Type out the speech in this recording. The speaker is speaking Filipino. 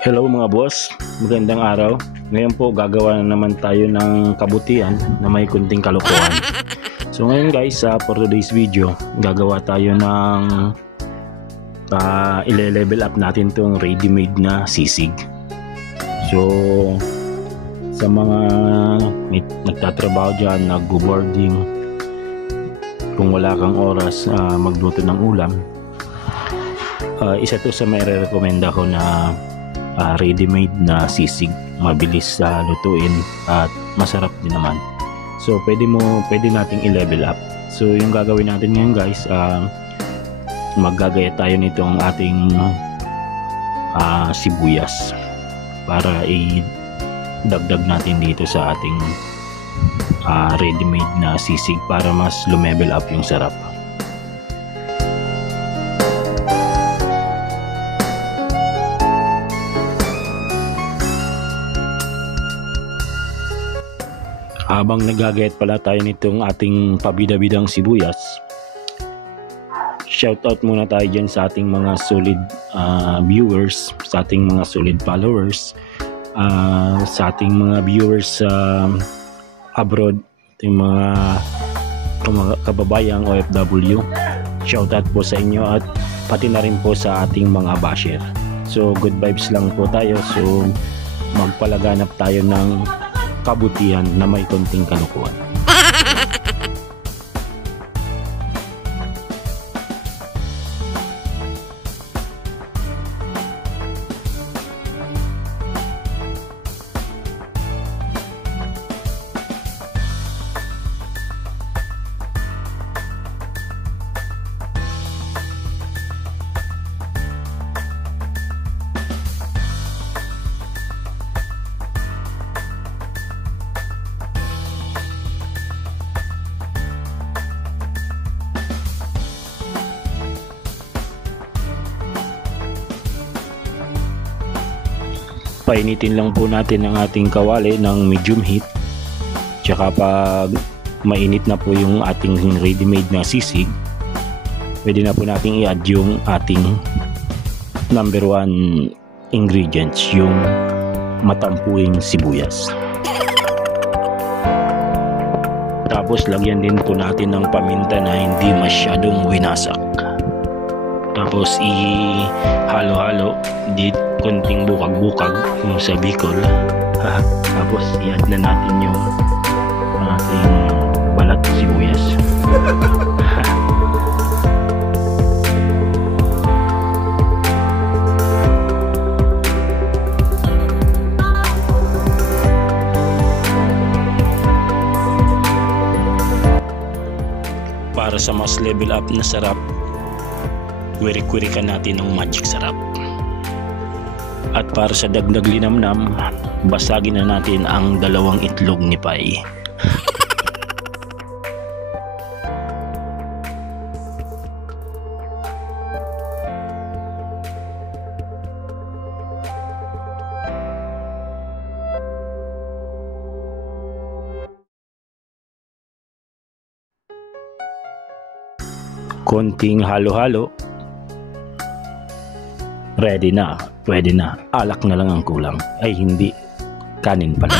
Hello mga boss, magandang araw. Ngayon po gagawa na naman tayo ng kabutihan na may kunting kalokohan. So ngayon guys, for today's video, gagawa tayo ng ile-level up natin tong ready-made na sisig. So sa mga nagtatrabaho dyan, nag-boarding, kung wala kang oras magluto ng ulam, isa to sa may re-recommenda ko na ready-made na sisig, mabilis lutuin at masarap din naman. So pwede nating i-level up. So yung gagawin natin ngayon guys, maggagaya tayo nitong ating sibuyas para i-dagdag natin dito sa ating ready-made na sisig para mas lumevel up yung sarap. Habang nagagayat pala tayo nitong ating pabida-bidang sibuyas, shoutout muna tayo dyan sa ating mga solid viewers, sa ating mga solid followers, sa ating mga viewers abroad, ating mga kababayang OFW. Shoutout po sa inyo at pati na rin po sa ating mga basher. So good vibes lang po tayo. So magpalaganap tayo ng kabutihan na may konting kalukuhan. Painitin lang po natin ang ating kawali ng medium heat. Tsaka pag mainit na po yung ating ready-made na sisig, pwede na po natin i-add yung ating number 1 ingredients, yung matampuing sibuyas. Tapos lagyan din po natin ng paminta na hindi masyadong winasak. Tapos i-halo-halo, di konting bukag-bukag yung sa Bicol. Tapos i-add na natin yung ating balat sibuyas. Para sa mas level up na sarap, kwiri-kwirikan natin ng magic sarap. At para sa dagdag linamnam, basagin na natin ang 2 itlog ni Pai. Konting halo-halo, ready na, pwede na. Alak na lang ang kulang. Ay hindi, kanin pala.